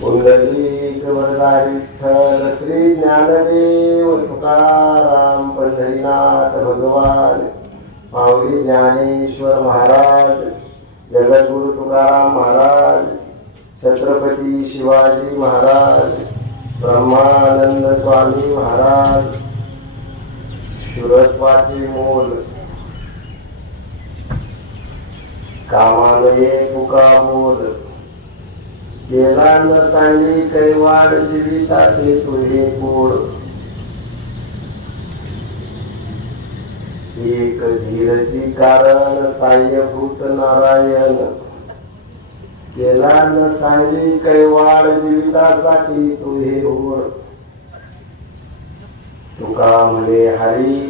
पुंडलिक वरदा विठ्ठल श्री ज्ञानदेव तुकाराम पंढरीनाथ भगवान माऊली ज्ञानेश्वर महाराज जगद्गुरु तुकाराम महाराज छत्रपती शिवाजी महाराज ब्रह्मानंद स्वामी महाराज शुरत्वाचे मोल कामानये तुका मोल गेला न सांडी कैवाड जीविताचे तुझे कोड एक धीरची कारण साह्यभूत नारायण गेला न सांडी कैवाड जीवितासाठी तुझे ओर तुका म्हणे हरी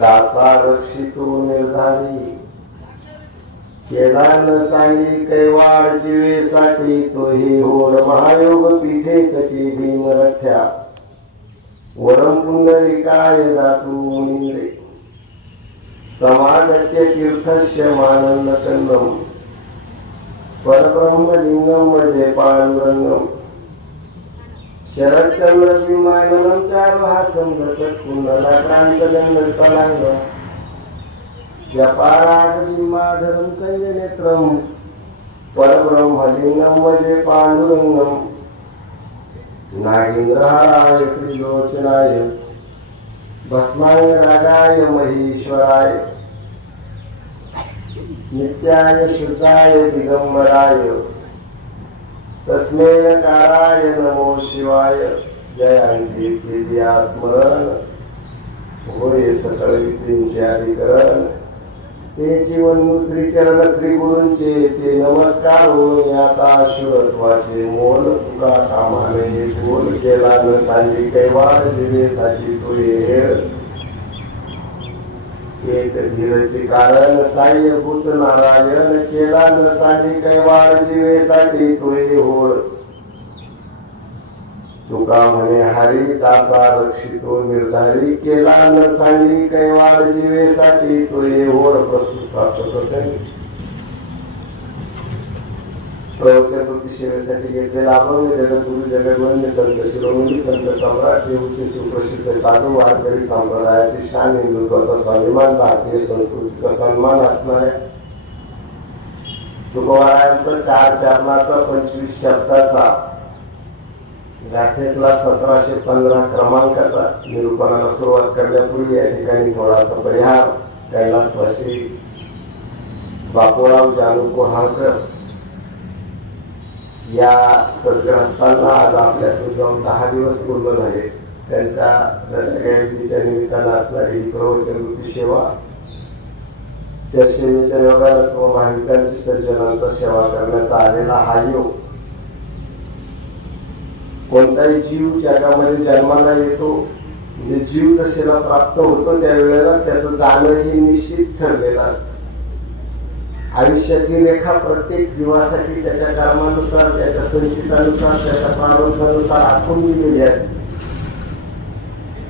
दासा रक्षितो निर्धारी केला न सांगी कैवाड जीवेसाठी तोही होड महायोग पीठे कटी भीम रथ्या वरम पुंडलिकाय दातू मुनिंद्रे समागत्य तीर्थस्य मानंद कंदम परब्रह्म लिंगम म्हणजे पांडुरंगम शरदचंद्र विमानम चारुहासं दसत कुंडला क्रांतगंध स्थलांग व्यापाराधरम कंजनेत्रम परब्रह्मलिंगम म्हणजे पांडुरंगम नागेंद्रहाराय त्रिलोचनाय भस्माय रागाय महेश्वराय नित्याय शुद्धाय दिगंबराय तस्मै काराय नमो शिवाय जयांची केलिया स्मरण होय सकळ विद्येचे अधिकरण ते जीवन श्री चरण श्री गुरूंचे ते नमस्कार होय आता शुरत्वाचे मोल तुका कामाने बोल केला न सांगी कैवाड जीवेसाठी तो येळ एक धीरचे कारण साह्यभूत नारायण केला न सांगी कैवाड जीवेसाठी तो होळ तुका म्हणे हरी दासा रक्षितो निर्धारी केला न सांगी कैवाड जीवेसाठी तो होळ प्रस्तुत प्राप्त प्रसंगी प्रवचन सेवेसाठी घेतलेला आपण जगद्गुरु जगद्वंद्य संत शिरोमणी संत सम्राट देवचे सुप्रसिद्ध साधू वारकरी संप्रदायाची शान हिंदुत्वाचा स्वाभिमान भारतीय संस्कृतीचा सन्मान असणाऱ्या तुकोबारायांचा 4 चरणाचा 25 शब्दाचा गाथेतला 1715 क्रमांकाचा निरूपणाला सुरुवात करण्यापूर्वी या ठिकाणी थोडासा परिहार कैलासवासी बापूराव जानू कोहाळकर या सद्ग्रस्तांना आज आपल्यातून जाऊन 10 दिवस पूर्ण झाले. त्यांच्या दशकजयंतीच्या निमित्तानं असणारी ही प्रवचनरूपी सेवा त्या सेवेच्या योगानं किंवा महाविकांची सज्जनांचा सेवा करण्याचा आलेला हा योग. कोणताही जीव जगामध्ये जन्माला येतो म्हणजे जीव दशेला प्राप्त होतो त्यावेळेला त्याचं जाणंही निश्चित ठरलेलं असतं. आयुष्याची रेखा प्रत्येक जीवासाठी त्याच्या कर्मानुसार त्याच्या संचितानुसार त्याच्या प्रारंभानुसार आखून दिलेली असते.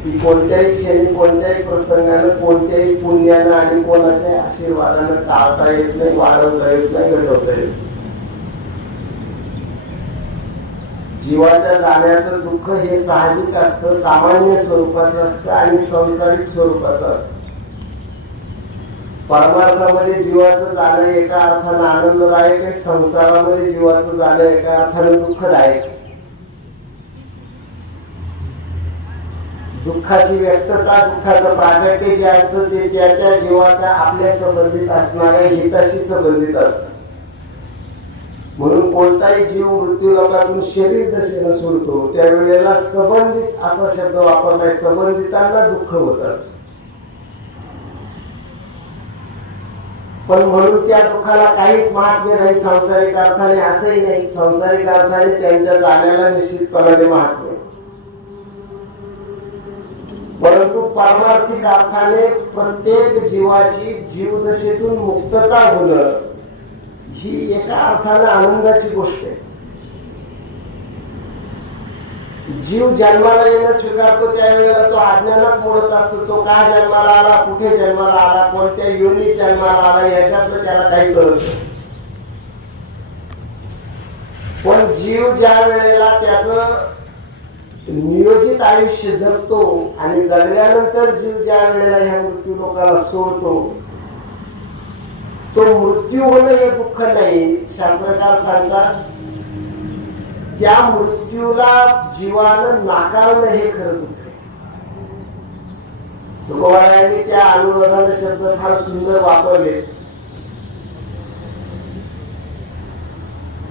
ती कोणत्याही क्षणी कोणत्याही प्रसंगानं कोणत्याही पुण्यानं आणि कोणाच्या आशीर्वादानं टाळता येत नाही, वाढवता येत नाही, घटवता येत. जीवाच्या जाण्याचं दुःख हे साहजिक असतं, सामान्य स्वरूपाचं असतं आणि संसारिक स्वरूपाचं असतं. परमार्थामध्ये जीवाचं जाणं एका अर्थानं आनंददायक आहे, संसारामध्ये जीवाचं जाणं एका अर्थानं दुःखदायक. दुःखाची व्यक्तता दुःखाचं प्राकट्य जे असतं ते त्या त्या जीवाच्या आपल्या संबंधित असणाऱ्या हिताशी संबंधित असतं. म्हणून कोणताही जीव मृत्यू लोकातून शरीर दशेला सोडतो त्यावेळेला संबंधित असा शब्द वापरलाय. संबंधितांना दुःख होत असतं. पण म्हणून त्या दुःखाला काहीच महात्म्य नाही सांसारिक अर्थाने, असंही नाही. सांसारिक अर्थाने त्यांच्या जाण्याला निश्चितपणाने महात्म्य, परंतु पारमार्थिक अर्थाने प्रत्येक जीवाची जीवदशेतून मुक्तता होणं ही एका अर्थाने आनंदाची गोष्ट आहे. जीव जन्माला येणं स्वीकारतो त्यावेळेला तो अज्ञानात मोडत असतो. तो का जन्माला आला, कुठे जन्माला आला, कोणत्या योनीत जन्माला आला याच्यातलं त्याला काही कळत नाही. पण जीव ज्या वेळेला त्याचं नियोजित आयुष्य जगतो आणि जगल्यानंतर जीव ज्या वेळेला ह्या मृत्यू लोकाला सोडतो, तो मृत्यू होणं हे दुःख नाही. शास्त्रकार सांगतात त्या मृत्यूला जीवानं नाकारणं हे खरं दुःख आहे. तुकोबारायांनी त्या अनुरोधाने शब्द फार सुंदर वापरले.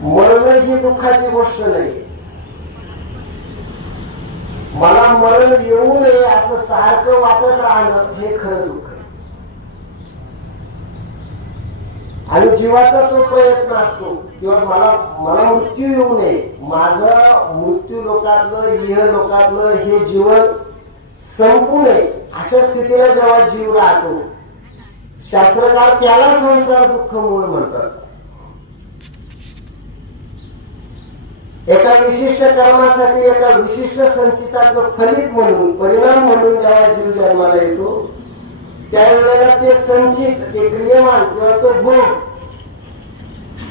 मरण ही दुःखाची गोष्ट नाही. मला मरण येऊ नये असं सारखं वाटत राहणं हे खरं दुःख आहे. आणि जीवाचा तो प्रयत्न असतो किंवा मला मृत्यू येऊ नये, माझं मृत्यू लोकातलं इह लोकातलं हे जीवन संपू नये अशा स्थितीला जेव्हा जीव राहतो, शास्त्रकार त्याला संसार दुःख मूळ म्हणतात. एका विशिष्ट कर्मासाठी एका विशिष्ट संचिताचं फलित म्हणून, परिणाम म्हणून जेव्हा जीव जन्माला येतो, त्यावेळेला ते संचित, ते क्रियमान किंवा तो भोग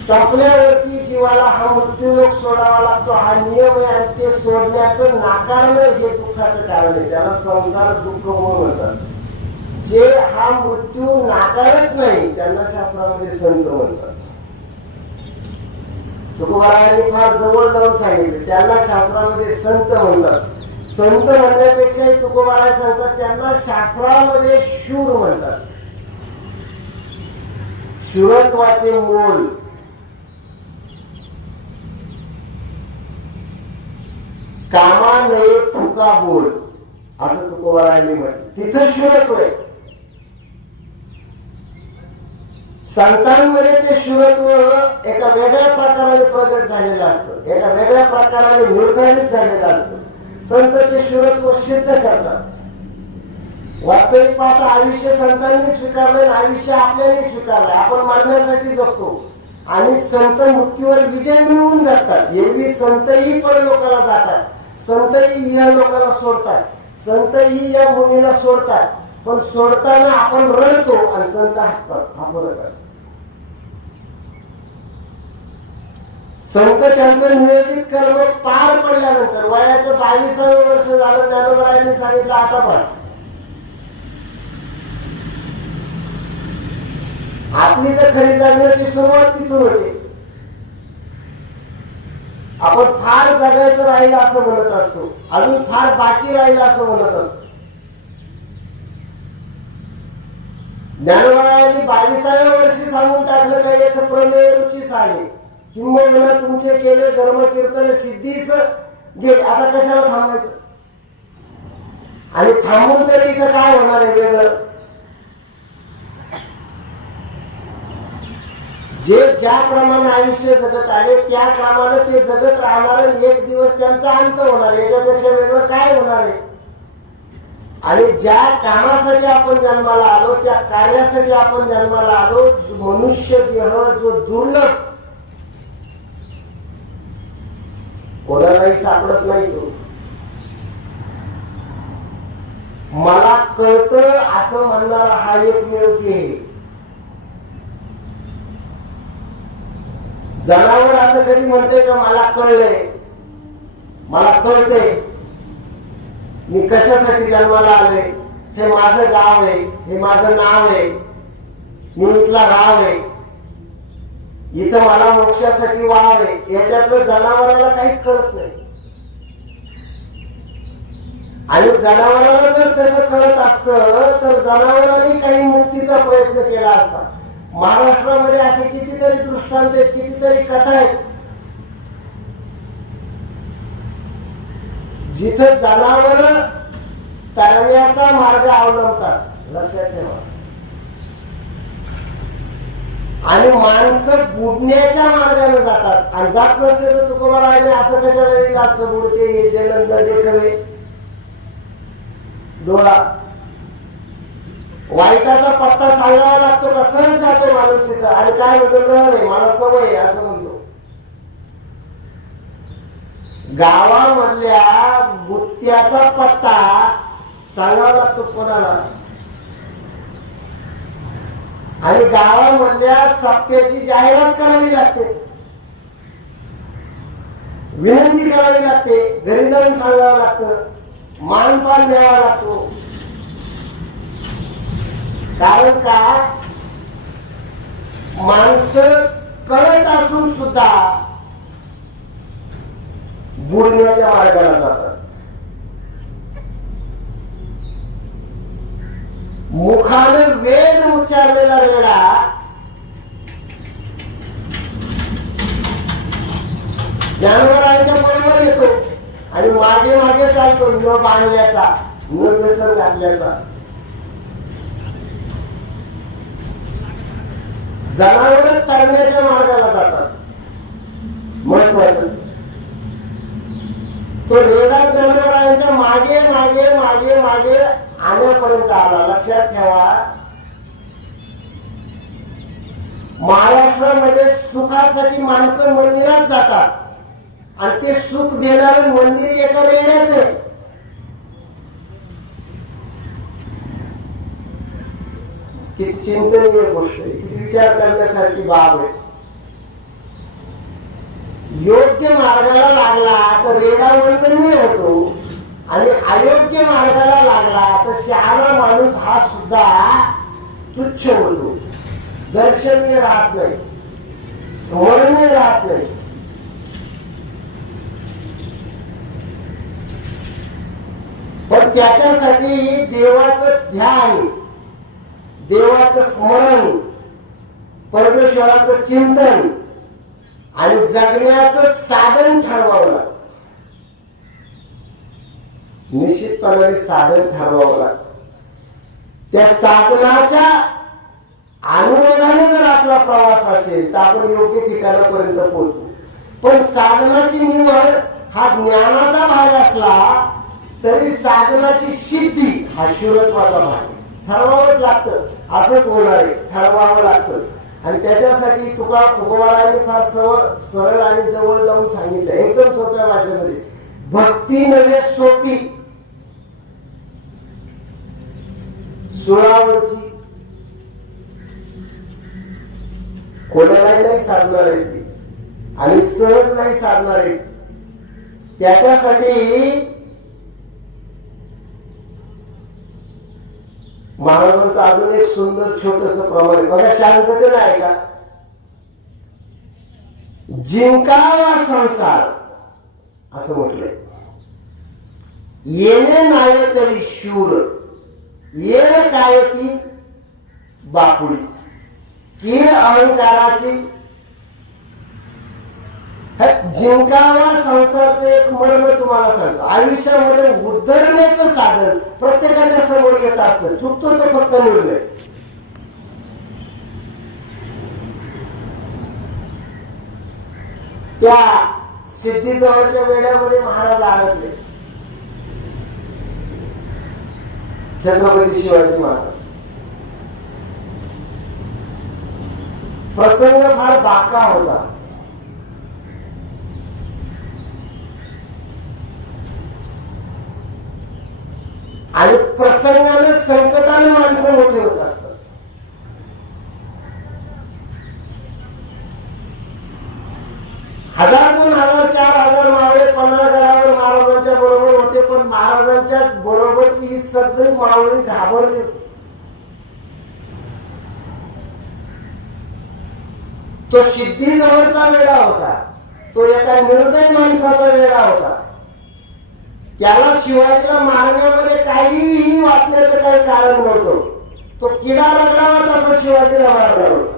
संपल्यावरती जीवाला हा मृत्यूलोक सोडावा लागतो. हा नियम आहे आणि ते सोडण्याचं नाकारणं हे दुःखाचं कारण आहे. त्याला संसार दुःख म्हणतात. जे हा मृत्यू नाकारत नाही त्यांना शास्त्रामध्ये संत म्हणतात. तुकोबारायांनी फार जवळ जाऊन सांगितले, त्यांना शास्त्रामध्ये संत म्हणतात. संत म्हणण्यापेक्षाही तुकोबाराय सांगतात त्यांना शास्त्रामध्ये शूर म्हणतात. शूरत्वाचे मोल कामा नये फुका बोल असं तुकोबारायांनी म्हटलं. तिथं शूरत्व आहे. संतांमध्ये ते शूरत्व एका वेगळ्या प्रकाराने प्रगट झालेलं असतं, एका वेगळ्या प्रकाराने निर्धारित झालेलं असतं. संत ते शूरत्व सिद्ध करतात. वास्तविक पाहता आयुष्य संतांनी स्वीकारलं, आयुष्य आपल्याने स्वीकारलं. आपण मरण्यासाठी जगतो आणि संत मृत्यूवर विजय मिळवून जगतात. एरवी संतही परलोकाला जातात, संतही या लोकांना सोडतात, संतही या भूमीला सोडतात. पण सोडताना आपण रडतो आणि संत हसतात. हा फरक असतो. संत त्यांचं नियोजित कर्म पार पडल्यानंतर वयाचं 22व्या वर्ष झालं, ज्ञानोबारायांनी सांगितलं आता बस. आपली तर खरी जगण्याची सुरुवात तिथून होते. आपण फार जगायचं राहिलं असं म्हणत असतो, अजून फार बाकी राहिलं असं म्हणत असतो. ज्ञानोबारायांनी 22व्या वर्षी सांगून टाकलं काय, येथ प्रमेय रुचीस आले किंवा तुमचे केले धर्म कीर्तन सिद्धीच गेले, आता कशाला थांबायचं. आणि थांबून तरी इथं काय होणार आहे वेगळं. जे ज्या क्रमाने आयुष्य जगत आले त्या क्रमाने ते जगत राहणार आणि एक दिवस त्यांचा अंत होणार. याच्यापेक्षा वेगळं काय होणार आहे. आणि ज्या कामासाठी आपण जन्माला आलो, त्या कार्यासाठी आपण जन्माला आलो. मनुष्य देह जो दुर्लभ, कोणालाही सापडत नाही. तो मला कळतं असं म्हणणारा हा एकमेव देह. जनावर असं कधी म्हणते का मला कळलंय, मला कळतंय, मी कशासाठी जन्माला आलोय, हे माझं गाव आहे, हे माझं नाव आहे, मी इथला राव आहे, इथं मला मोक्षासाठी वाव आहे. याच्यातलं जनावराला काहीच कळत नाही. आणि जनावराला जर तसं कळत असतं तर जनावरांनी काही मुक्तीचा प्रयत्न केला असता. महाराष्ट्रामध्ये असे कितीतरी दृष्टांत आहेत, कितीतरी कथा आहेत जिथं जनावर तरण्याचा मार्ग अवलंबतात. लक्षात ठेवा. आणि माणसं बुडण्याच्या मार्गाने जातात. आणि जात नसते तर तुकोबारायाने असं कशाला लिहिलं असतं, बुडते हे जलंद देखवे डोळा. वाईटाचा पत्ता सांगावा लागतो का सहज जातो माणूस तिथं. आणि काय म्हणतो, रे मला सवय आहे असं म्हणतो. गावामधल्या गुत्त्याचा पत्ता सांगावा लागतो कोणाला. आणि गावामधल्या सप्त्याची जाहिरात करावी लागते. विनंती करावी लागते, घरी जाऊन सांगावं लागतं, मानपान द्यावा लागतो. कारण का माणसं कळत असून सुद्धा बुडण्याच्या मार्गाला जातात. मुखाने वेद उच्चारलेला रेडा ज्ञानवरायांच्या बरोबर येतो आणि मागे मागे चालतो, न बांधल्याचा, न व्यसन घातल्याचा. जनावर तरण्याच्या मार्गाला जातात. महत्वाचं तो रेडा ज्ञानवरायांच्या मागे मागे मागे मागे आणण्यापर्यंत आला. लक्षात ठेवा, महाराष्ट्रामध्ये सुखासाठी माणसं मंदिरात जातात आणि ते सुख देणारं मंदिर एका रेड्याचं आहे. किती चिंतनीय गोष्ट आहे, किती विचार करण्यासारखी बाब आहे. योग्य मार्गाला लागला तर रेडा वंदनीय होतो आणि अयोग्य मार्गाला लागला तर शहाणा माणूस हा सुद्धा तुच्छ होतो, दर्शनीय राहत नाही, स्मरणीय राहत नाही. पण त्याच्यासाठी देवाचं ध्यान, देवाचं स्मरण, परमेश्वराचं चिंतन आणि जगण्याचं साधन ठरवावं लागतं. निश्चितपणाने साधन ठरवावं लागतं. त्या साधनाच्या अनुरोधाने जर आपला प्रवास असेल तर आपण योग्य ठिकाणापर्यंत पोहोचू. पण साधनाची निवड हा ज्ञानाचा भाग असला तरी साधनाची सिद्धी हा शिवत्वाचा भाग. ठरवावंच लागतं, असंच होणार आहे, ठरवावं लागतं. आणि त्याच्यासाठी तुकोबारायांनी फार सरळ आणि जवळ जाऊन सांगितलं, एकदम सोप्या भाषेमध्ये, भक्ती नव्हे सोपी, सुळावरची, कोणालाही नाही साधणार आहे ती आणि सहज नाही साधणार आहे. त्याच्यासाठी महाराजांचं अजून एक सुंदर छोटस प्रमाण आहे बघा. शांततेनं ऐका. जिंकावा संसार असं म्हटलंय. येणे नावे तरी शूर, येर काय ती बापुडी, कीड अहंकाराची. जिंकावा संसारचं एक मर्म तुम्हाला सांगतो. आयुष्यामध्ये उद्धरण्याचं साधन प्रत्येकाच्या समोर येत असतं, चुकतो तो फक्त निर्णय. त्या सिद्धीजवळच्या वेड्यामध्ये महाराज अडकले. छत्रपती शिवाजी महाराज. प्रसंग फार बाका होता. आणि प्रसंगाने संकटाने माणसं मोठी होत असतात. हजार 2000 4000 मावळे पन्हाळगडावर महाराजांच्या बरोबर होते. पण महाराजांच्या बरोबरची ही सगळी मावळी घाबरली होती. तो सिद्धीजवळचा वेळा होता, तो एका निर्दय माणसाचा वेळा होता. त्याला शिवाजीला मारण्यामध्ये काहीही वाटण्याचं काही कारण नव्हतं. तो किडा रगडावा तसा शिवाजीला मारणार होता.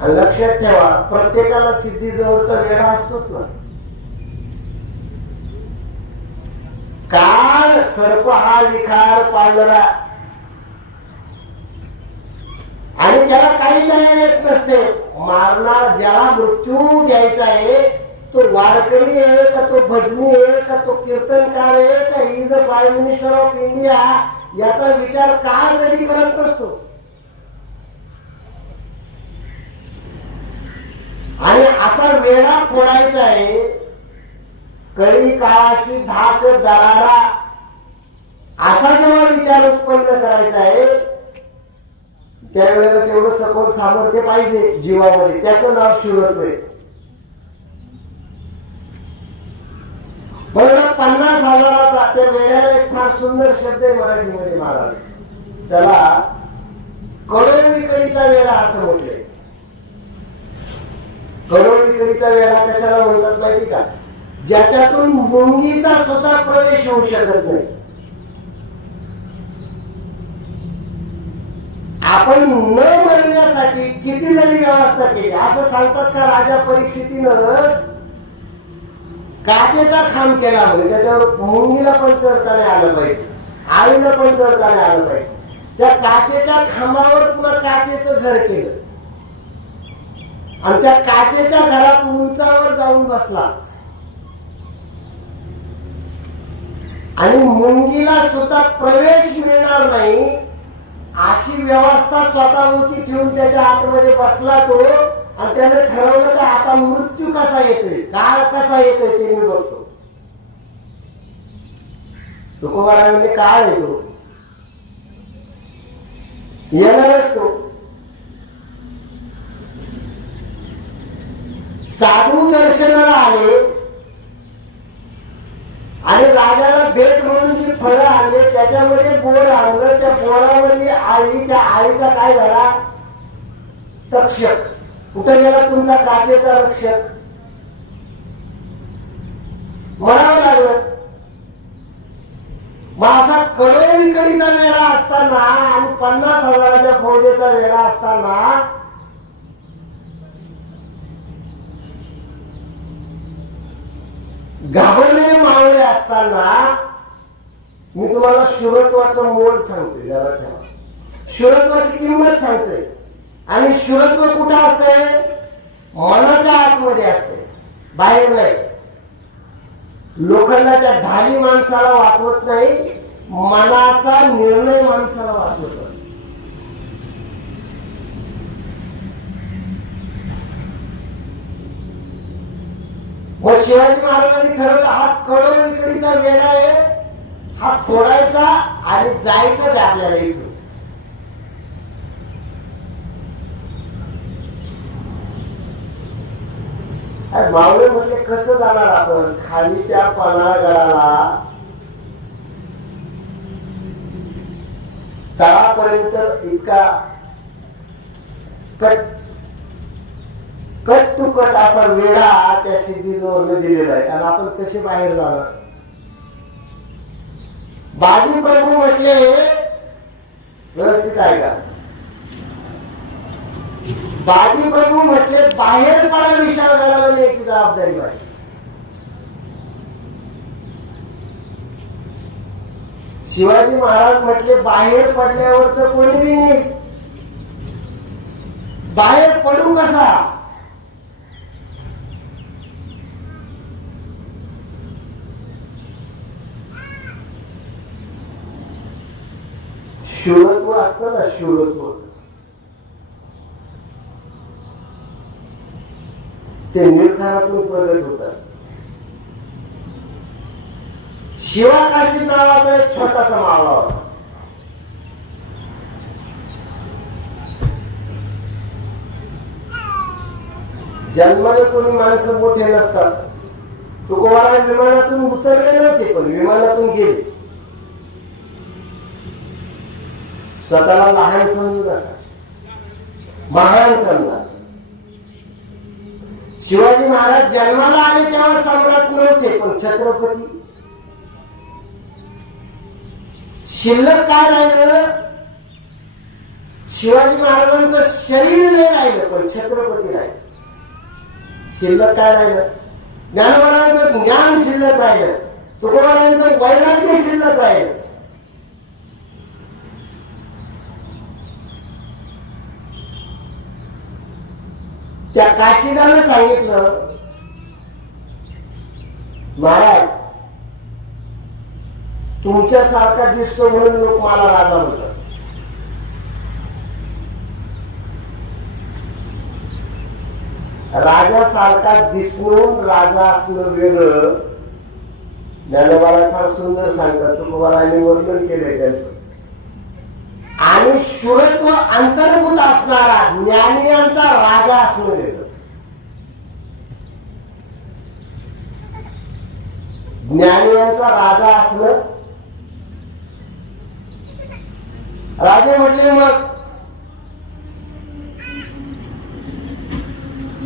आणि लक्षात ठेवा, प्रत्येकाला सिद्धीजवळचा वेढा असतोच ना. काळ सर्प हा विखार पांढरा आणि त्याला काही दया येत नसते. मारणार ज्याला मृत्यू द्यायचा आहे तो वारकरी आहे का, तो भजनी आहे का, तो कीर्तनकार आहे का, he is a prime minister of India, याचा विचार का कधी करत नसतो. आणि असा वेळा फोडायचा आहे. कळी काळाशी धाक दरारा असा जेव्हा विचार उत्पन्न करायचा आहे त्यावेळेला तेवढं सखोल सामर्थ्य पाहिजे जीवामध्ये. त्याचं नाव शिवत्व आहे. म्हणून 50,000चा त्या वेड्याला एक फार सुंदर शब्द आहे मराठीमध्ये महाराज, त्याला कडोविकडीचा वेडा असं म्हटलंय. कडोविकडीचा वेडा कशाला म्हणतात माहिती का? ज्याच्यातून मुंगीचा स्वतः प्रवेश होऊ शकत नाही. आपण न मरण्यासाठी किती जरी व्यवस्था केली, असं सांगतात का राजा परीक्षितीनं काचेचा खांब केला, म्हणजे त्याच्यावर मुंगीला पण चढता नाही आलं पाहिजे, आळीला पण चढता नाही आलं पाहिजे. त्या काचेच्या खांबावर पुन्हा काचेचं घर केलं आणि त्या काचेच्या घरात उंचावर जाऊन बसला आणि मुंगीला स्वतः प्रवेश मिळणार नाही अशी व्यवस्था स्वतःभोवती ठेवून त्याच्या आतमध्ये बसला तो. आणि त्याने ठरवलं की आता मृत्यू कसा येतोय, काळ कसा येतोय ते मी बघतो. तुकोबाराय म्हणजे काळ येतो, येणारच तो. साधू दर्शनाला आले आणि राजाला भेट म्हणून जी फळं आणले त्याच्यामध्ये बोर आणलं, त्या बोरामध्ये आळी, त्या आळीचा काय झाला? तक्षक. कुठे गेला तुमचा काचेचा रक्षक? म्हणावं लागलं. मग असा कडोविकडीचा वेढा असताना आणि 50,000च्या फौजेचा वेढा असताना घाबरलेले मावळे असताना मी तुम्हाला शूरत्वाचं मोल सांगतोय, जरा ठेवा. शूरत्वाची किंमत सांगतोय. आणि शूरत्व कुठं असतंय? मनाच्या आतमध्ये असते, बाहेर नाही. लोखंडाच्या ढाली माणसाला वाचवत नाही, मनाचा निर्णय माणसाला वाचवत असतो. मग शिवाजी महाराजांनी ठरवलं हा कडोविकडीचा वेढा आहे, हा फोडायचा आणि जायचंच आहे आपल्याला इथून. मावळे म्हटले कसं जाणार आपण खाली त्या पन्हाळगडाला? तळापर्यंत इतका कट टू कट असा वेढा त्या सिद्धीजवळ दिलेला आहे आणि आपण कसे बाहेर जाणार? बाजी प्रभू म्हटले व्यवस्थित आहे का? बाजी प्रभू म्हटले बाहेर पडा, विशाळगडाला न्यायची जबाबदारी माझी. शिवाजी महाराज म्हटले बाहेर पडल्यावर तर कोणी बी नाही, बाहेर पडू कसा? शूरत्व असतं ना, शूरत्व ते निर्धारातून प्रगट होत असत. शिवाकाशी नावाचा एक छोटासा मावळा होता. जन्माने कोणी माणसं मोठे नसतात. तुकोबाराय विमानातून उतरले नव्हते, पण विमानातून गेले. स्वतःला लहान समजू नका, महान समजा. शिवाजी महाराज जन्माला आले तेव्हा सम्राट नव्हते, पण छत्रपती. शिल्लक काय राहिलं? शिवाजी महाराजांचं शरीर नाही राहिलं, पण छत्रपती राहिलं. शिल्लक काय राहिलं? ज्ञानोबारांचं ज्ञान शिल्लक राहिलं, तुकोबारांचं वैराग्य शिल्लक राहिलं. त्या काशीदानं सांगितलं, महाराज तुमच्यासारखा दिसतो म्हणून लोक मला राजा म्हणतात. राजासारखा दिसून राजा असणं वेगळं. ज्ञानोबाला फार सुंदर सांगतात, तुकोबारायांनी वर्णन केलंय त्यांचं. आणि शूरत्व अंतर्भूत असणारा ज्ञानियांचा राजा असणं वेगळं. ज्ञानियांचा राजा असणं. राजे म्हटले मग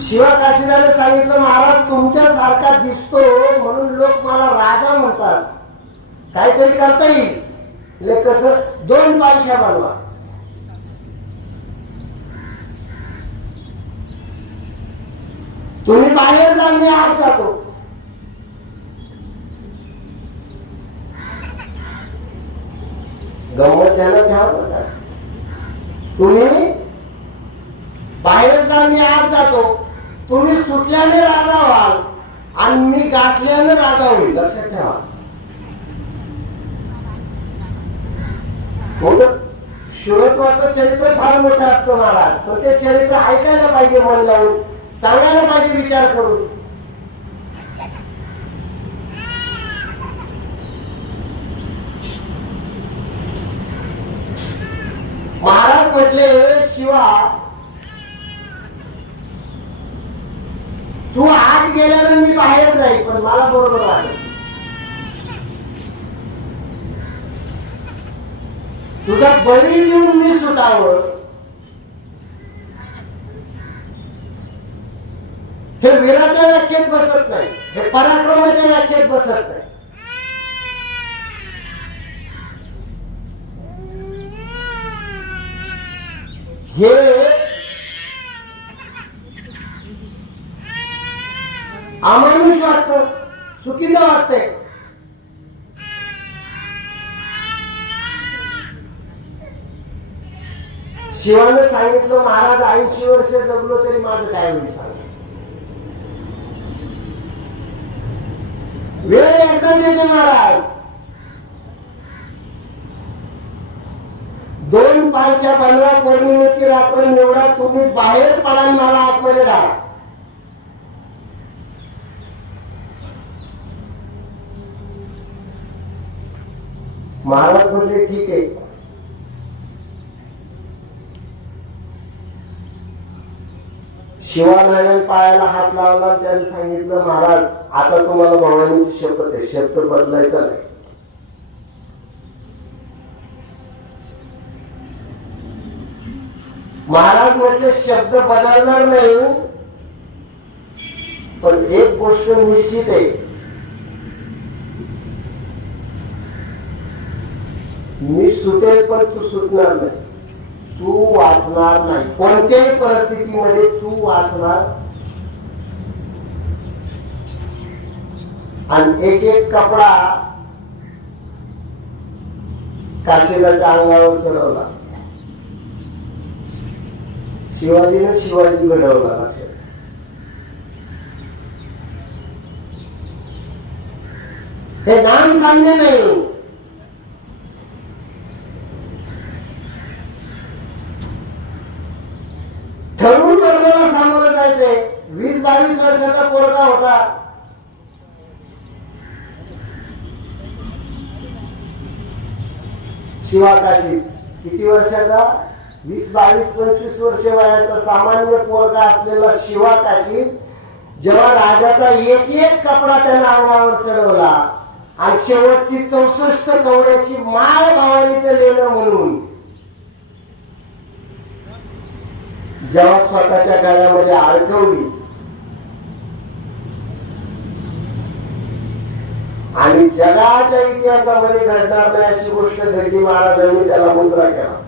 शिवा काशीदाने सांगितलं, महाराज तुमच्या सारखा दिसतो म्हणून लोक मला राजा म्हणतात, काहीतरी करता येईल. कसं? 2 पालख्या बनवा. तुम्ही बाहेर जा, मी आत जातो. गंमत झालं ठेवा. तुम्ही बाहेर जा, मी आत जातो. तुम्ही सुटल्याने राजा व्हाल आणि मी गाठल्याने राजा होईल. लक्षात ठेवा. मोठं शुरत्वाचं चरित्र फार मोठं असतं महाराज, पण ते चरित्र ऐकायला पाहिजे, मन लावून सांगायला पाहिजे, विचार करून. महाराज म्हटले, शिवा तू आत गेल्यानं मी बाहेर जाईल, पण मला बरोबर वाटेल. तुझा बळी देऊन मी सुटावं, हे वीराच्या व्याख्येत बसत नाही, हे पराक्रमाच्या व्याख्येत बसत नाही. हे अमानुष वाटतं, चुकीचं वाटतंय. शिवाने सांगितलं, महाराज 80 वर्ष जगलो तरी माझं काय होईल सांग. वेळ एकदाच येते महाराज. 2 पालख्या बनवा, पौर्णिमेची रात्र निवडा, तुम्ही बाहेर पडा, मला आतमध्ये जा. महाराज म्हटले ठीक आहे. शिवानारायण पायाला हात लावला, त्याने सांगितलं, महाराज आता तुम्हाला भवानीची शपथ आहे, शब्द बदलायचा नाही. महाराज म्हटले शब्द बदलणार नाही, पण एक गोष्ट निश्चित आहे, मी सुटेल पण तू सुटणार नाही, तू वाचणार नाही, कोणत्याही परिस्थितीमध्ये तू वाचणार. आणि एक कपडा काशीदाच्या अंगावर चढवला. शिवाजीने शिवाजी घडवला. हे नाम साम्य नाही, ठरवून कर्माला सामोरं जायचंय. 20-22 वर्षाचा पोरगा होता. शिवाकाशी किती वर्षाचा? 20-22-25 वर्ष वयाचा सामान्य पोरगा असलेला शिवाकाशी जेव्हा राजाचा एक कपडा त्याने अंगावर चढवला आणि शेवटची 64 कवड्याची माळ भवानीचं लेणं म्हणून जेव्हा स्वतःच्या गळ्यामध्ये अडकवली आणि जगाच्या इतिहासामध्ये घडणार नाही अशी गोष्ट घडली, महाराजांनी त्याला मुद्रा केला.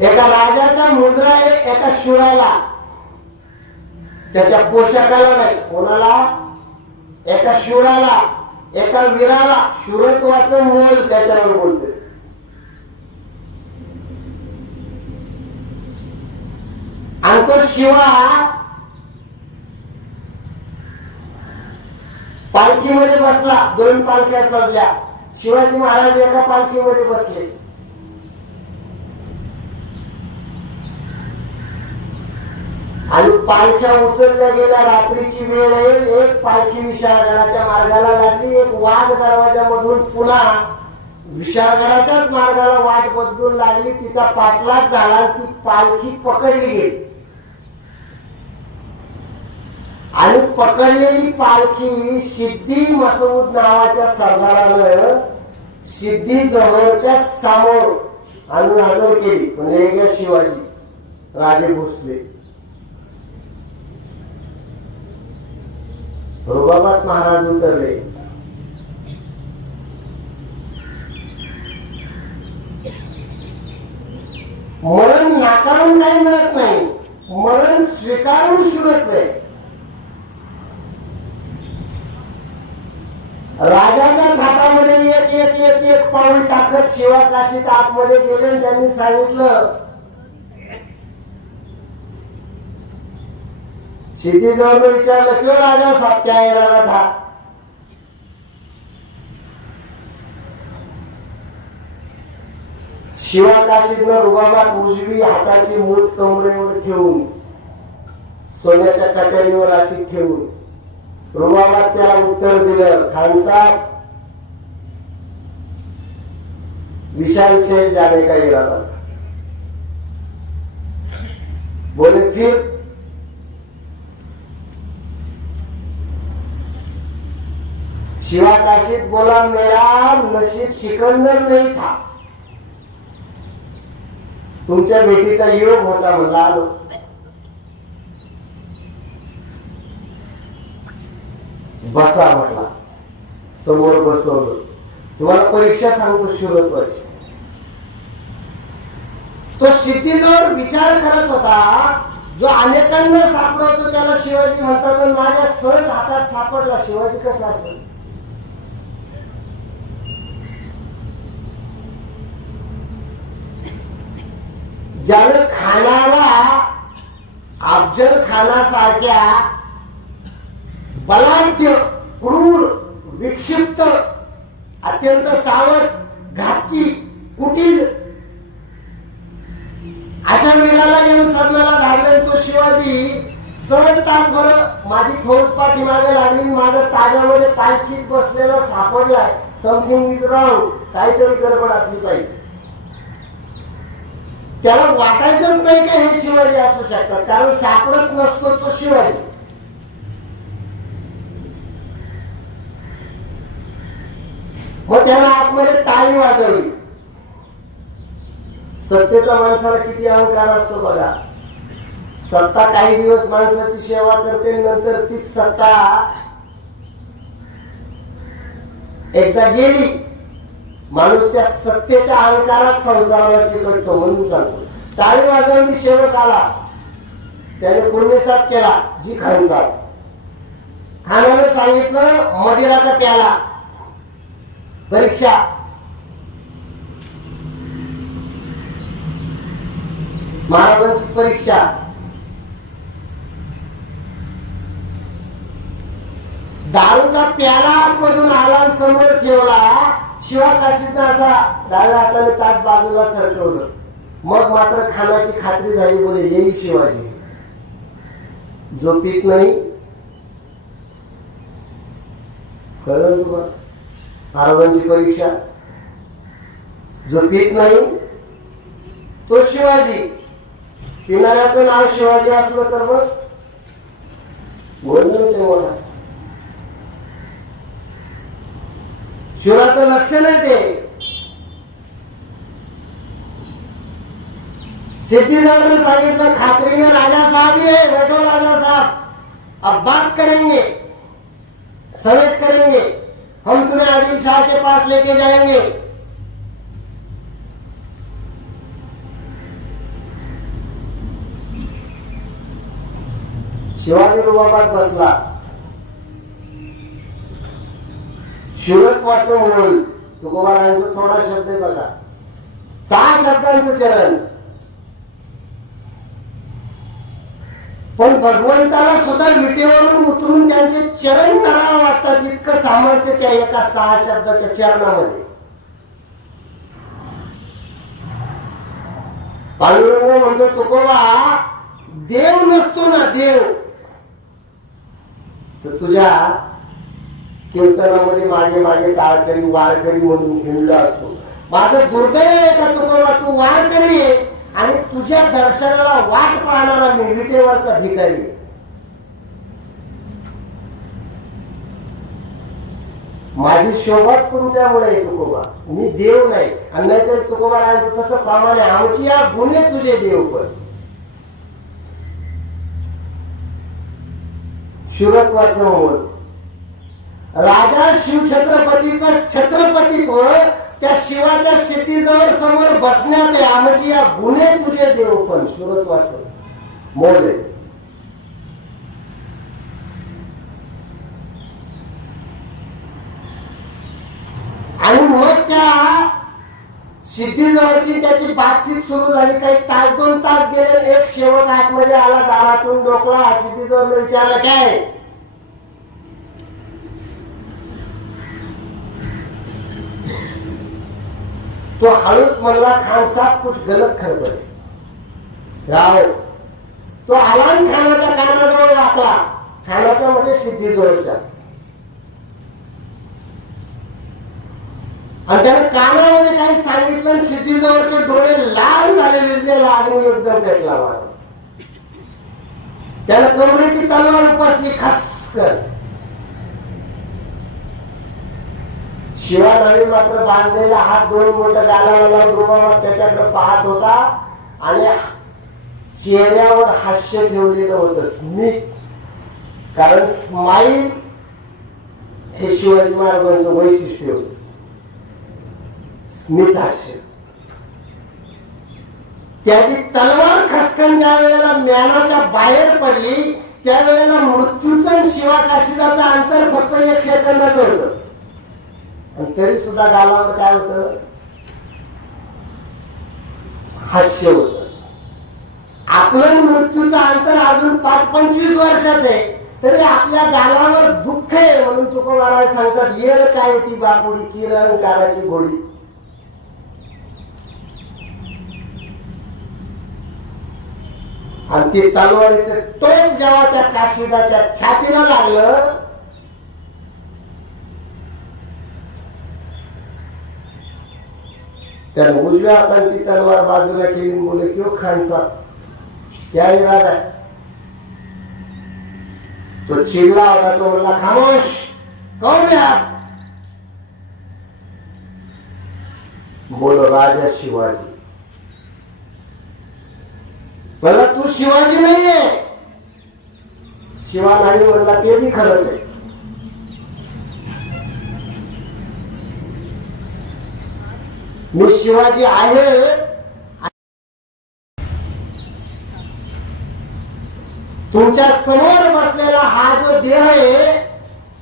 एका राजाच्या मुद्रा आहे, एका शूराला, त्याच्या पोशाखाला नाही, कोणाला? एका शूराला, एका वीराला. शूरत्वाचं मोल त्याच्यावर बोलते. आणि तो शिवा पालखीमध्ये बसला. 2 पालख्या सजल्या. शिवाजी महाराज एका पालखीमध्ये बसले. आणि पालख्या उचलल्या गेल्या. रात्रीची वेळ आहे. एक पालखी विशाळगडाच्या मार्गाला लागली. एक वाघ दरवाजामधून पुन्हा विशाळगडाच्याच मार्गाला वाट बदलून लागली. तिचा पाठलाग झाला. ती पालखी पकडली गेली. आणि पकडलेली पालखी सिद्धी मसूद नावाच्या सरदारानं सिद्धी जवळच्या समोर आणून हजर केली. म्हणजे एक शिवाजी राजे भोसले. रुबाबात महाराज उतरले. मरण नाकारून काही मिळत नाही, मरण स्वीकारून शिवत नाही. राजाच्या थाटामध्ये एक एक एक एक पाऊल टाकत शिवा काशीत आतमध्ये गेले आणि त्यांनी सांगितलं, सिद्धीजवळ विचारलं, क्यों राजा साहब क्या इरादा था? शिवा काशीतनं रुबाबात उजवी हाताची मूठ कमरेवर ठेवून सोन्याच्या कट्यारीवर अशी ठेवून रुबाबात त्याला उत्तर दिलं, खान साहब विशाल शेर जाने का इरादा था. बोले फिर? शिवा काशीत बोला, मेरा नसीब सिकंदर नहीं था, तुमच्या भेटीचा योग होता म्हणला आलो. बसा म्हटला. समोर बसवलं. तुम्हाला परीक्षा सांगतो शिवत्वाची. तो सिद्धीजवळ विचार करत होता, जो अनेकांना सापडवतो त्याला शिवाजी म्हणतात, आणि माझ्या सहज हातात सापडला. शिवाजी कसा असेल? ज्यानं खानाला अफजल खानासारख्या बलाढ्य, क्रूर, विक्षिप्त, अत्यंत सावध, घातकी, कुटील अशा वीराला येऊन सदनाला धाडले. तो शिवाजी सहज तासभर माझी फौज पाठीमागे लागली, माझ्या ताब्यामध्ये पालखीत बसलेला सापडलाय. समथिंग इज रॉंग, काहीतरी गडबड असली पाहिजे. त्याला वाटायचंच नाही का हे शिवाजी असू शकतात, कारण सापडत नसतो तो शिवाजी. मग त्याला आतमध्ये टाळी वाजवली. सत्तेचा माणसाला किती अहंकार असतो बघा. सत्ता काही दिवस माणसाची सेवा करते, नंतर तीच सत्ता एकदा गेली, माणूस त्या सत्तेच्या अहंकारात संसाराला चिकटतो. म्हणून सांगतो, टाळी वाजवली, सेवक आला, त्याने पुण्यसात केला. जी खान साहेब खानाने सांगितलं, मदिराचा प्याला, परीक्षा. महाराजांची परीक्षा. दारूचा प्याला आतमधून आला, समोर ठेवला. शिवा काशीतनं असा डाव्या हाताने ताट बाजूला सरकवलं. मग मात्र खानाची खात्री झाली. बोले, येई शिवाजी, जो पीत नाही. कळलं तुम्हाला? महाराजांची परीक्षा. जो पीत नाही तो शिवाजी. पिणाऱ्याचं नाव शिवाजी असलं तर मग बोलणं तेव्हा शिवराचं लक्षण आहे ते. सिद्धीजवळ सांगितलं खात्रीने, राजा साहब ये बैठो, राजा साहब अब बात करेंगे, समेट करेंगे, हम तुम्हें आदिल शाह के पास लेके जाएंगे. शिवाजी रुबाबात बसला. शिवत्वाचं म्हणून तुकोबारायांचं थोडा शब्द आहे बघा, 6 शब्दांचं चरण. पण भगवंताला सुद्धा विटेवरून उतरून त्यांचे चरण करावं वाटतात, इतकं सामर्थ्य त्या एका 6 शब्दाच्या चरणामध्ये. पांडुरंग म्हणतो, तुकोबा देव नसतो ना देव, तर तुझ्या कीर्तनामध्ये मागे मागे टाळकरी वारकरी म्हणून हिंडला असतो. माझं दुर्दैव आहे का तुकोबा, तू वारकरी आहे आणि तुझ्या दर्शनाला वाट पाहणारा मी विटेवरचा भिकारी. माझी शोभाच तुमच्यामुळे आहे तुकोबा, मी देव नाही. आणि नाहीतर तुकोबारायांचं तसं प्रमाणे आमची या गुन्हे तुझे देव पण. शिवत्वाचं मोल राजा शिवछत्रपतीचं छत्रपतीत्व त्या शिवाच्या शेतीजवळ समोर बसण्यात आहे. आमची या गुन्हे तुझे देव पण. शिवत्वाचं मोल आहे. आणि मग त्या सिद्धीजवळची त्याची बातचीत सुरू झाली. काही तास 2 तास गेले. एक सेवक आतमध्ये आला, दारातून डोकला. सिद्धीजवळ विचारलं, काय तो हळूच म्हणला, खान साहब कुछ गलत खबर आहे. राव तो आला खानाच्या कानाजवळ वाकला. खानाच्या मध्ये सिद्धीजवळच्या. आणि त्याने कानामध्ये काही सांगितलं. सिद्धीजवळचे डोळे लाल झाले, विजलेला अग्नी एकदम पेटला माणूस. त्याला कमरेची तलवार उपसली, खसकर. शिवाजी मात्र बांधलेला हात 2 बोट गालाला रुबाबात त्याच्याकडे पाहत होता. आणि चेहऱ्यावर हास्य ठेवलेलं होतं, स्मित. कारण स्माईल हे शिवाजी महाराजांचं वैशिष्ट्य होतं. स्मित हास्य. त्याची तलवार खसकन ज्या वेळेला म्यानाच्या बाहेर पडली, त्यावेळेला मृत्यूचं शिवाकाशीदाचं अंतर फक्त 1 सेकंदाचं होतं. आणि तरी सुद्धा गालावर काय होतं, हास्य होतं. आपलं मृत्यूचं अंतर अजून 5-25 वर्षाचं आहे, तरी आपल्या गालावर दुःख आहे. म्हणून तुकोबाराय सांगतात, येर काय ती बापुडी किरण काराची घोडी. आणि ती तलवारीचं टोक जेव्हा त्या काशीदाच्या छातीला लागलं, त्याने उजव्या हाताने ती तलवार बाजूला केली. बोले, क्यों खान साहब, क्या इरादा है? तो चिडला होता. तो बोलला, खामोश, कौन है आप? बोलो, राजा शिवाजी. बोला, तू शिवाजी नाहीये. शिवा नाही म्हणला, ते बी खरंच आहे. मी शिवाजी आहे. तुमच्या समोर बसलेला हा जो देह आहे,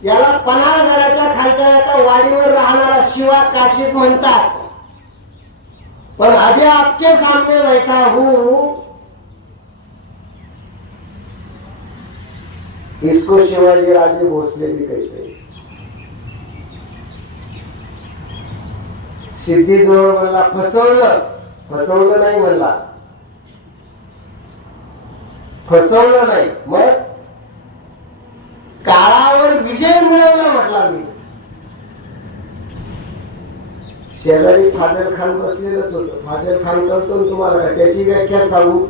याला पन्हाळगडाच्या खालच्या एका वाडीवर राहणारा शिवा काशीद म्हणतात. पण अभी आपके सामने बैठा हूं, इसको शिवाजी राजे भोसले भी कहते हैं. सिद्धीजवळ म्हणला, फसवलं. फसवलं नाही म्हणला, फसवलं नाही. मग काळावर विजय मिळवला म्हटला मी. शेजारी फाजल खान बसलेलंच होतं. फाजल खान करतो तुम्हाला का त्याची व्याख्या सांगू.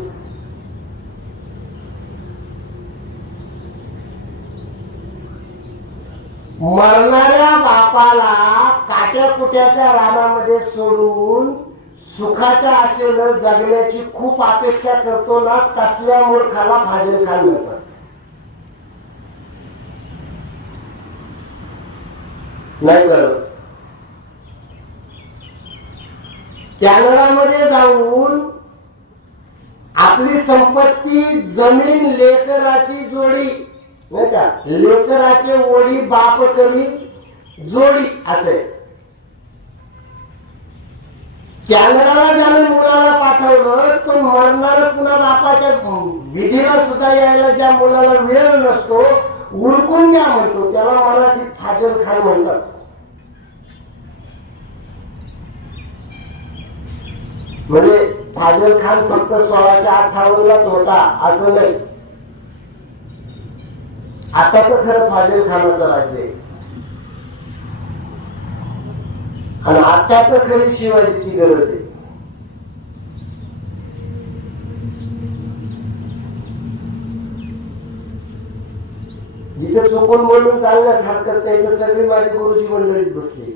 मरणाऱ्या बापाला काट्या कुट्याच्या रानामध्ये सोडून सुखाच्या आशेनं जगण्याची खूप अपेक्षा करतो ना, तसल्या मूर्खाला फाजल खान म्हणतात. नाही बरोबर. कॅनडामध्ये जाऊन आपली संपत्ती, जमीन, लेकराची जोडी, नाही का, लेकराचे ओढी बाप करी जोडी असे. कॅनडाला ज्याने मुलाला पाठवलं, तो मरणारा पुन्हा बापाच्या विधीला सुद्धा यायला ज्या मुलाला वेळ नसतो, उरकून घ्या म्हणतो. त्याला मराठीत फाजल खान म्हणतात. म्हणजे फाजल खान फक्त 1658लाच होता असं नाही. आता तर खरं फाजल खानाचं राज्य आहे. आणि आता तर खरी शिवाजीची गरज आहे. इथे चुकून बोलून चालण्यास हरकत नाही तर सगळी माझी गुरुजी मंडळीच बसली.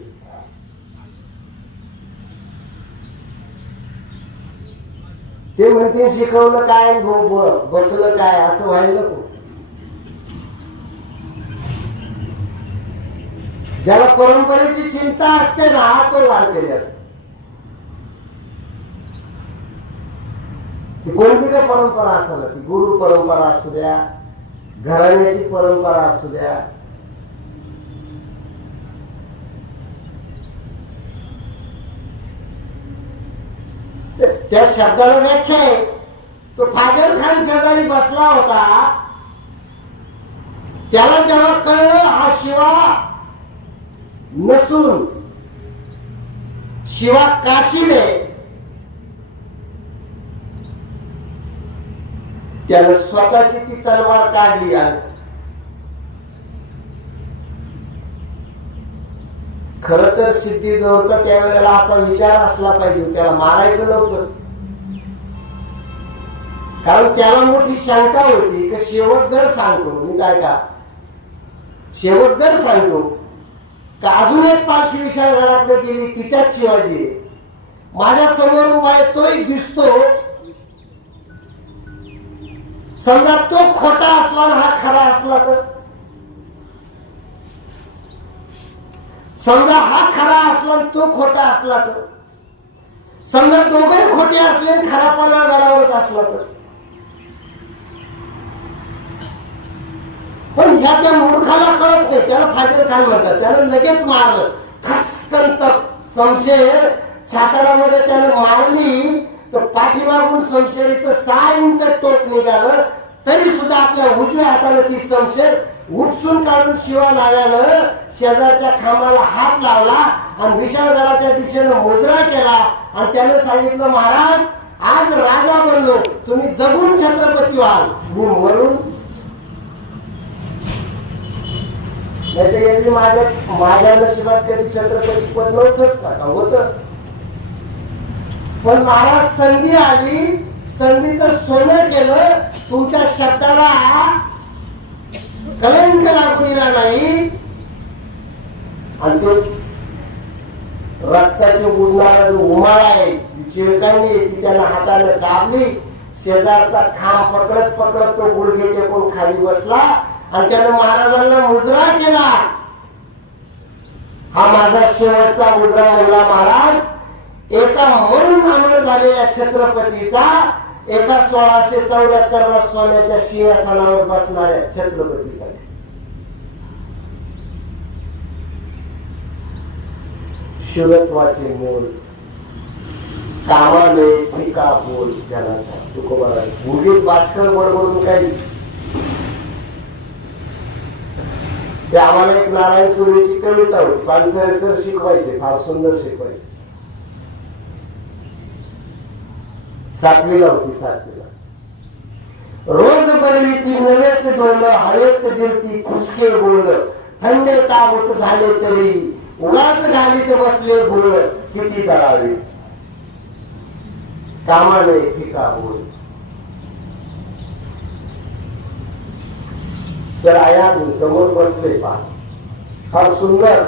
ते म्हणते शिकवलं काय बसलं काय असं व्हायला नको. ज्याला परंपरेची चिंता असते ना तो वारकरी असतो. ती कोणती काय परंपरा असाल, ती गुरु परंपरा असू द्या, घराण्याची परंपरा असू द्या, त्या शब्दाला व्याख्या आहे. तो फाजल खान शेजारी बसला होता, त्याला जेव्हा कळलं हा शिवा नसून शिवा काशीने, त्यानं स्वतःची ती तलवार काढली. आणि खर तर सिद्धीजवळचा त्यावेळेला असा विचार असला पाहिजे, त्याला मारायचं नव्हतं. कारण त्याला मोठी शंका होती की शेवट जर सांगतो मी काय का शेवट जर सांगतो का अजून एक पालखी विशाळगडाकडे गेली, तिच्याच शिवाजी आहे, माझ्या समोर उभा आहे तोही दिसतो, समजा तो खोटा असला ना हा खरा असला तर, समजा हा खरा असला तो खोटा असला तर, समजा दोघे खोटे असले खरा पन्हाळ गडावरच असला तर. पण ह्या त्या मूर्खाला कळत नाही, त्याला फाजील खान म्हणतात. त्यानं लगेच मारलं, खसकन संशय छातडामध्ये त्यानं मारली तर पाठीमागून शमशेरीचं 6 इंच टोक निघालं. तरी सुद्धा आपल्या उजव्या हाताने ती शमशेर उपसून काढून शिवा नाव्यानं शेजारच्या खांबाला हात लावला आणि विशाळगडाच्या दिशेनं मुद्रा केला. आणि त्यानं सांगितलं, महाराज आज राजा बनलो, तुम्ही जगून छत्रपती व्हाल, मी मरून नाही. माझ्या नशिबात कधी छत्रपती पद नव्हतंच का, होतं. पण महाराज संधी आली, संधीचं सोनं केलं, तुमच्या शब्दाला कलंक लागू दिला नाही. आणि तो रक्ताची उडणारा जो उमाळा आहे, जी चिळकांडी ती त्याला हाताने दाबली. शेजारचा खांब पकडत पकडत तो गुडघे टेकून खाली बसला आणि त्याने महाराजांना मुजरा केला. हा माझा शेवटचा मुजरा म्हणला महाराज. एका मरून अमर झालेल्या छत्रपतीचा एका 1674 सोन्याच्या सिंहासनावर बसणाऱ्या छत्रपतीसाठी शिवत्वाचे मोल कामाने फिका बोल जनाचा. तुकोबारा उगीच भास्कर बडबडून काही. ते आम्हाला एक नारायण सुर्वेची कविता होती, पानसरे सर शिकवायचे, फार सुंदर शिकवायचे. 7वीला होती, 7वीला. रोज बनविती नवेच डोलं, हवेत जिरती खुसके बोल, थंडे ताबूत झाले तरी उगाच घालीत बसले भूल, किती तळावी कामाने फिका बोल. सर आया समोर बसले पहा, फार सुंदर.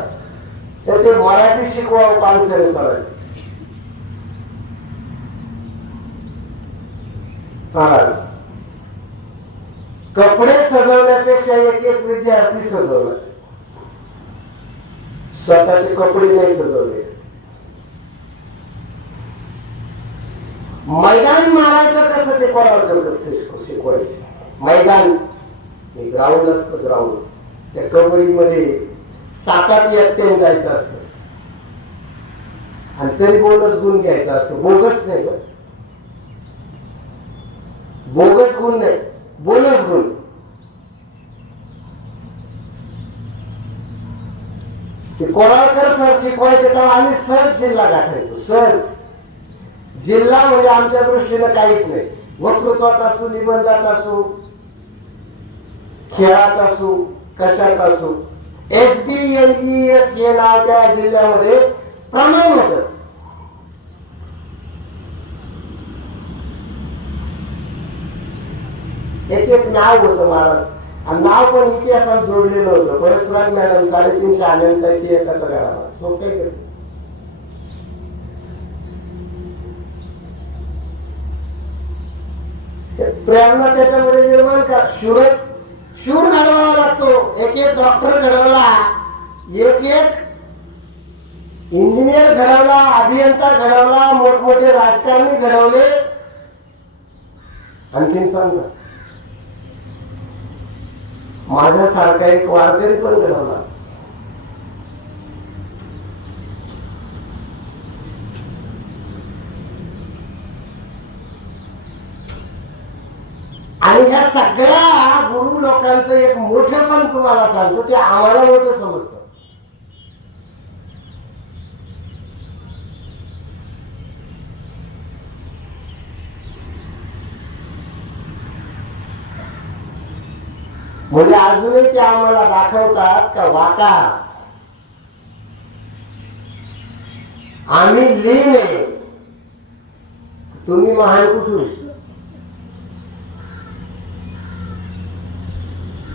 तर ते मराठी शिकवावं पानसरे सरांनी. महाराज कपडे सजवण्यापेक्षा एक एक विद्यार्थी सजवला, स्वतःचे कपडे नाही सजवले. मैदान मारायचं कसं ते कोणावर कसं शिकवायचे. मैदान ग्राउंड असतं, ग्राउंड. त्या कबड्डीमध्ये 7 एकट्याने जायचं असतं आणि तरी बोनस गुण घ्यायचा असतो. बोगस नाही का, बोगस गुण नाही, बोनस गुण. ते कोणाळकर सर शिकवायचे तेव्हा आम्ही सहज जिल्हा गाठायचो. सहज जिल्हा म्हणजे आमच्या दृष्टीनं काहीच नाही. वक्तृत्वात असू, निबंधात असू, खेळात असू, कशात असू, SBLES हे नाव त्या जिल्ह्यामध्ये प्रमाण होत. एक एक नाव होतं महाराज. आणि नाव पण इतिहासात जोडलेलं होतं. परशुराम मॅडम 350 आण्यांपैकी एकाच्या घराला सोपे केलं. प्रेरणा त्याच्यामध्ये निर्माण कर. शूर घडवावा लागतो. एक एक डॉक्टर घडवला, एक एक इंजिनियर घडवला, अभियंता घडवला, मोठमोठे राजकारणी घडवले. आणखीन सांगता माझ्यासारखा एक वारकरी पण घडवला. आणि ह्या सगळ्या गुरु लोकांचं एक मोठेपण तुम्हाला सांगतो, ते आम्हाला मोठं समजतं. म्हणजे अजूनही ते आम्हाला दाखवतात का वाका आम्ही लीन आहे, तुम्ही महान कुठून.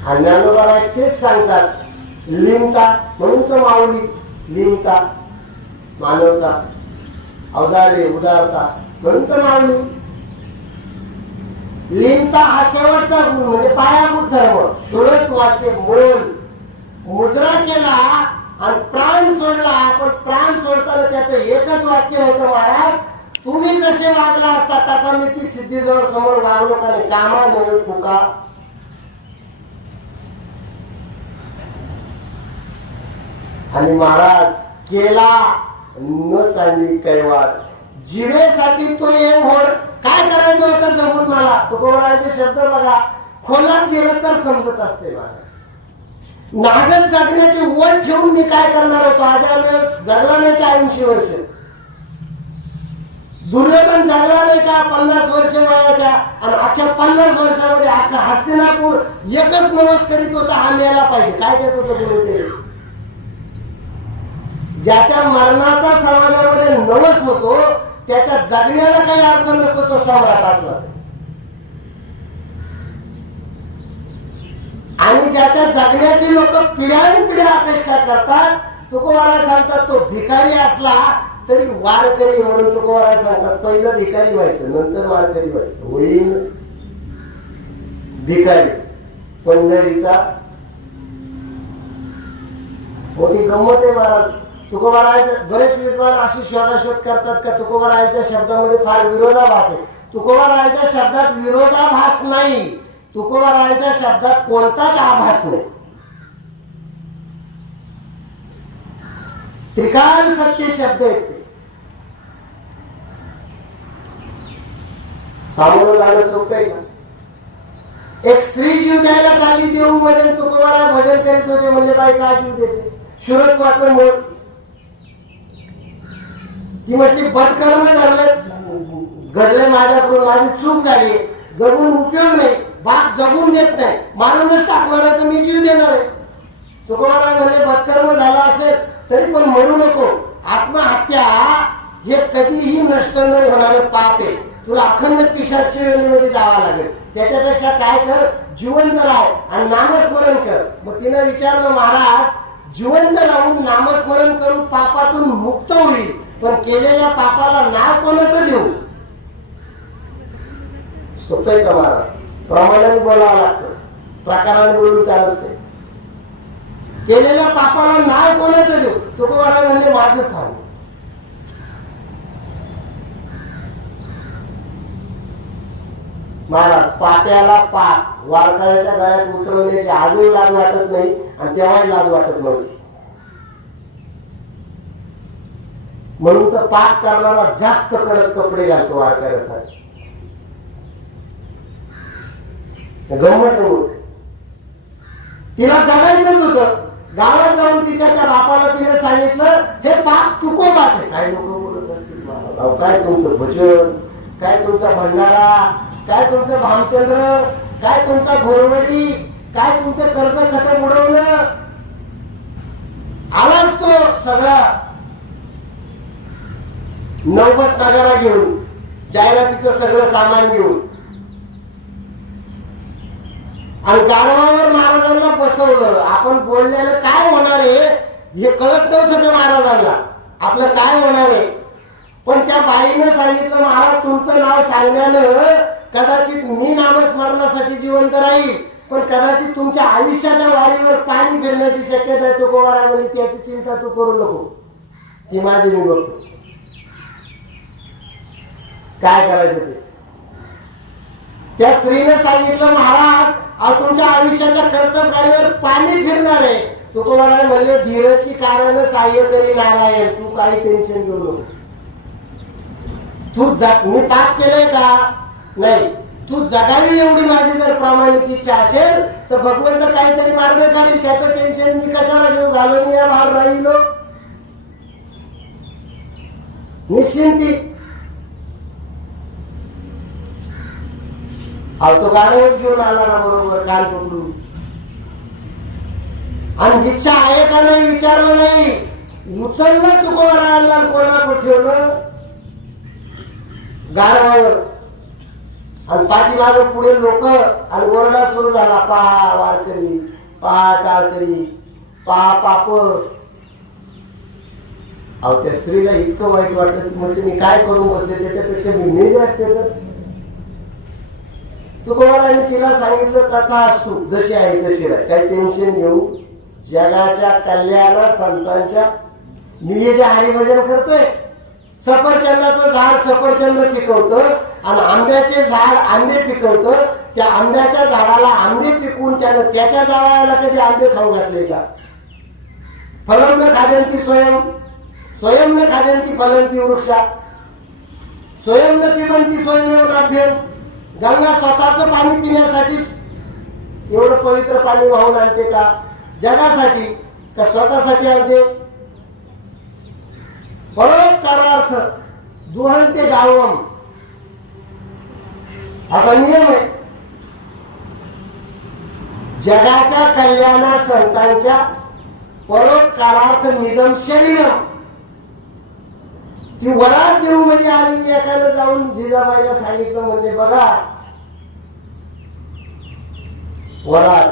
ज्ञानोबा तेच सांगतात, लीनता म्हणून तर माऊली. लीनता मानवता, औदार्य उदारता म्हणून तर माऊली. लीनता हा शेवटचा गुण म्हणजे पायाभूत धर्म. शुरत्वाचे मोल मुद्रा केला आणि प्राण सोडला. पण प्राण सोडताना त्याचं एकच वाक्य होतं, महाराज तुम्ही जसे वागला असता तसा मी ती सिद्धीजवळ समोर वागलो का नाही, कामा नव्हे फुका. आणि महाराज केला न सांडी कैवाड. जिवेसाठी तो एक होड. काय करायचं होतं जमून मला. तुकोबराचे शब्द बघा, खोलात गेलं तर समजत असते महाराज. नागत जगण्याची ओढ ठेवून मी काय करणार होतो. अजामेळ जगला नाही का 80 वर्ष. दुर्योधन जगला नाही का 50 वर्ष वयाच्या. आणि अख्ख्या 50 वर्षामध्ये अख्खा हस्तिनापूर एकच नवस करीत होता, हा मेला पाहिजे. काय त्याचं जगून केलं. ज्याच्या मरणाचा समाजामध्ये नवस होतो त्याच्या जगण्याला काही अर्थ नसतो, तो सम्राट असला. आणि ज्याच्या जगण्याची लोक पिढ्यानपिढ्या अपेक्षा करतात, तुकोबाराय सांगतात तो भिकारी असला तरी वारकरी म्हणून तुकोबाराय सांगतात पहिलं भिकारी व्हायचं नंतर वारकरी व्हायचं. होईल भिकारी पंढरीचा. मोठी गंमत आहे महाराज. तुकोबारायचे बरेच विद्वान अशी शोधाशोध करतात का तुकोबारायांच्या शब्दामध्ये फार विरोधाभास आहे. तुकोबारायांच्या शब्दात विरोधाभास नाही, तुकोबारायांच्या शब्दात कोणताच आभास नाही. त्रिकाल सत्य शब्द आहेत ते. सामोरं जाणं सोपं आहे का. एक स्त्री जीव द्यायला चालली देऊ मध्ये, तुकोबाराय भजन करीत होते. म्हणजे बाई काय जीव देते. शुरत्वाचं मोल. ती म्हटली बदकर्म घडले माझ्याकडून, माझी चूक झाली, जगून उपयोग नाही, बाप जगून देत नाही, मारूनच टाकणार आहे तर मी जीव देणार आहे. तुकोबाराय म्हणले बदकर्म झाला असेल तरी पण मरू नको. आत्महत्या हे कधीही नष्ट न होणारे पाप आहे. तुला अखंड पिशाची योनीमध्ये जावं लागेल. त्याच्यापेक्षा काय कर, जिवंत राह आणि नामस्मरण कर. मग तिने विचारलं, महाराज जिवंत राहून नामस्मरण करून पापातून मुक्त होईल, पण केलेल्या पापाला नाव कोणाचं देऊ. सोपं का महाराज. प्रमाणाने बोलावं लागतं, प्रकाराने बोलून चालत नाही. केलेल्या पापाला नाव कोणाचं देऊ. तुकोबाराय म्हणजे माझं सांग. महाराज पाप्याला पाप वारकऱ्याच्या गळ्यात उतरवण्याची आजही लाज वाटत नाही आणि तेव्हाही लाज वाटत नव्हती. म्हणून तर पाप करणारा जास्त कडक कपडे घालतो वारकऱ्यासाठी. गंमत तिला जगायचंच होतं. गावात जाऊन तिच्या त्या बापाला तिने सांगितलं हे पाप तुकोबाच आहे. काय लोक बोलत असतील, काय तुमचं भजन, काय तुमचा भंडारा, काय तुमचं भामचंद्र, काय तुमचा घोरवडी, काय तुमचं कर्ज खत बुडवणं. आलाच तो सगळा नौबत नगारा घेऊन, जाहिरातीचं सगळं सामान घेऊन. आणि गाढवावर महाराजांना बसवलं. आपण बोलल्यानं काय होणार आहे हे कळत नव्हतं का महाराजांना, आपलं काय होणार आहे. पण त्या बाईनं सांगितलं, महाराज तुमचं नाव सांगण्यानं कदाचित मी नामस्मरणासाठी जिवंत राहील, पण कदाचित तुमच्या आयुष्याच्या वारीवर पाणी फिरण्याची शक्यता आहे. तुकोबाराय म्हणजे त्याची चिंता तू करू नको, ती माझी मी बघतो काय करायचं ते. त्या स्त्रीनं सांगितलं, महाराज तुमच्या आयुष्याच्या कर्तव्यावर पाणी फिरणार आहे. तुकोबाराय म्हणले, धीरची कारण सहाय्य करी नारायण, तू काही टेन्शन घेऊ नको. तू मी पाप केलंय का नाही, तू जगावी एवढी माझी जर प्रामाणिक इच्छा असेल तर भगवंत काहीतरी मार्ग काढेल. त्याचं टेन्शन मी कशाला घेऊ, घालून या बाहेर राहिलो निश्चिंती. तो गाडवच घेऊन आला ना बरोबर कान पकडून, आणि इच्छा आहे का नाही विचारलं नाही, उचललं तुकोबारायांना कोणाकडे ठेवलं गाढवावर, आणि पाठीमागे पुढे लोक, आणि ओरडा सुरू झाला, पहा वारकरी, पहा टाळकरी, पहा पाप. अहो त्या स्त्रीला इतकं वाईट वाटलं, ती म्हणते मी काय करून बसले, त्याच्यापेक्षा मी मेले असते तर. तुकोबारायांनी तिला सांगितलं, कथा असतो जशी आहे तशी राह, काही टेन्शन घेऊ, जगाच्या कल्याणा संतांच्या. मी हे जे हरिभजन करतोय, सफरचंदाचं झाड सफरचंद पिकवतं आणि आंब्याचे झाड आंबे पिकवतं. त्या आंब्याच्या झाडाला आंबे पिकवून त्यानं त्याच्या जावयाला कधी आंबे खाऊ घातले का. फलम न खाद्यंती स्वयं, स्वयं न खाद्यंती फलंती वृक्षा, स्वयं न पिबंती स्वयमेव नाभ्यम. गंगा स्वतःच पाणी पिण्यासाठी एवढं पवित्र पाणी वाहून आणते का, जगासाठी का स्वतःसाठी आणते. परोपकारार्थ दुहंते गावम असा नियम आहे. जगाच्या कल्याणा संतांच्या परोपकारार्थ मिदम शरीरम. ती वरात देऊ मध्ये आली, ती एकानं जाऊन जिजाबाईला सांगितलं, म्हणजे बघा वरात.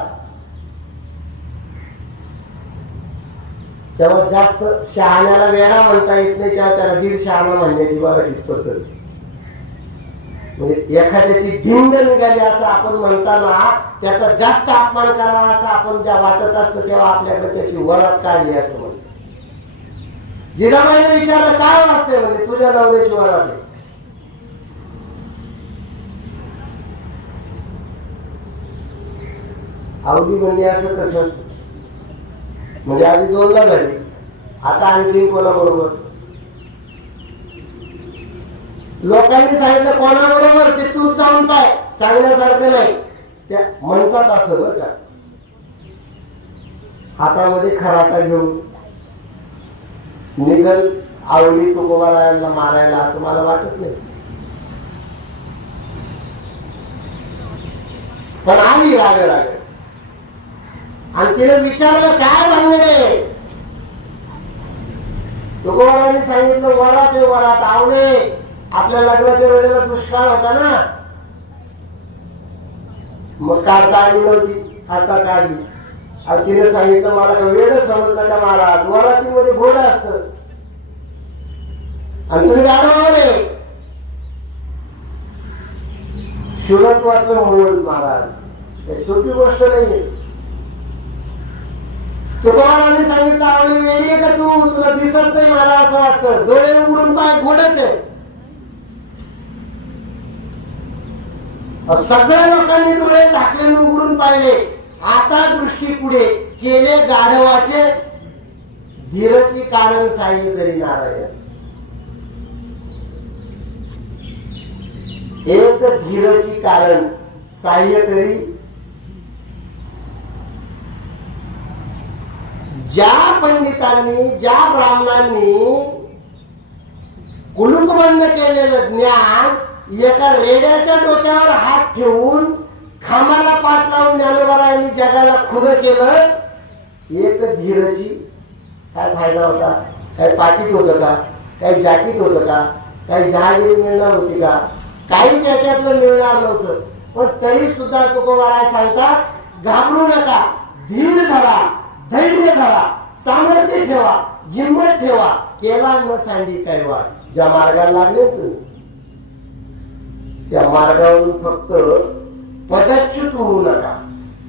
तेव्हा जास्त शहाण्याला वेळा म्हणता येत नाही, तेव्हा त्याला दीड शहाणा म्हणण्याची मराठीत पद्धत. म्हणजे एखाद्याची धिंड निघाली असं आपण म्हणताना त्याचा जास्त अपमान करावा असं आपण ज्या वाटत असतं, तेव्हा आपल्याकडे त्याची वरात काढली असं म्हणतो. जिजाबाईने विचारलं, काय वाचते, म्हणजे तुझ्या नवऱ्याची वरात आहे. अवधी म्हणजे असं कसं, म्हणजे आधी दोनदा झाली, आता आणखी कोणाबरोबर. लोकांनी सांगितलं कोणाबरोबर, ते तूच जाऊन पाय, सांगण्यासारखं नाही. त्या म्हणतात असं बरं का, हातामध्ये खराटा घेऊन निघल आवडी तुकोबारायांना मारायला, असं मला वाटत नाही. पण आली राग राग, आणि तिने विचारलं काय भानगडे. तुकोबारायांनी सांगितलं, वरात आहे वरात. आवडे आपल्या लग्नाच्या वेळेला दुष्काळ होता ना, मग काढता आली नव्हती, आता काढली. आणि तिने सांगितलं, मला का वेळ समजलं का महाराज, वरातीमध्ये घोडं असतं आणि तुम्ही गाडवामध्ये. शुभत्वाचं मोल महाराज, हे सोपी गोष्ट नाहीये. तुकोबारायांनी सांगितलं, आवडी वेळी आहे का तू, तुला दिसत नाही मला असं वाटतं, डोळे उघडून पाय, घोडच आहे. सगळ्या लोकांनी डोळे झाकले उघडून पाहिले. आता दृष्टी पुढे केले गाढवाचे, धीरची कारण सहाय्य करी नारायण. एक धीरची कारण सहाय्य करी. ज्या पंडितांनी, ज्या ब्राह्मणांनी कुलुपबंद केलेलं ज्ञान एका रेड्याच्या डोक्यावर हात ठेवून खांबाला पाठ लावून ज्ञानोबारायांनी जगाला खुलं केलं, एक धीरची काय फायदा होता. काही पाकिट होतं का, काही जॅकेट होतं का, काही जहागिरी मिळणार होती का, काहीच याच्यातलं मिळणार नव्हतं. पण तरी सुद्धा तुकोबाराय सांगतात, घाबरू नका, धीर धरा, धैर्य धरा, सामर्थ्य ठेवा, हिंमत ठेवा, केला न सांडी कैवा. ज्या मार्गाला लागले तुम्ही त्या मार्गावरून फक्त पदच्युत होऊ नका,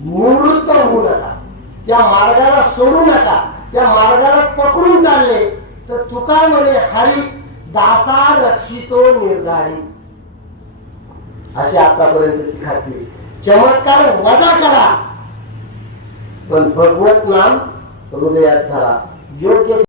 निवृत्त होऊ नका, त्या मार्गाला सोडू नका. त्या मार्गाला पकडून चालले तर तुका म्हणे हरी दासा रक्षितो निर्धारी. अशी आतापर्यंतची खात्री. चमत्कार वजा करा पण भगवत नाम हृदयात धरा. योग्य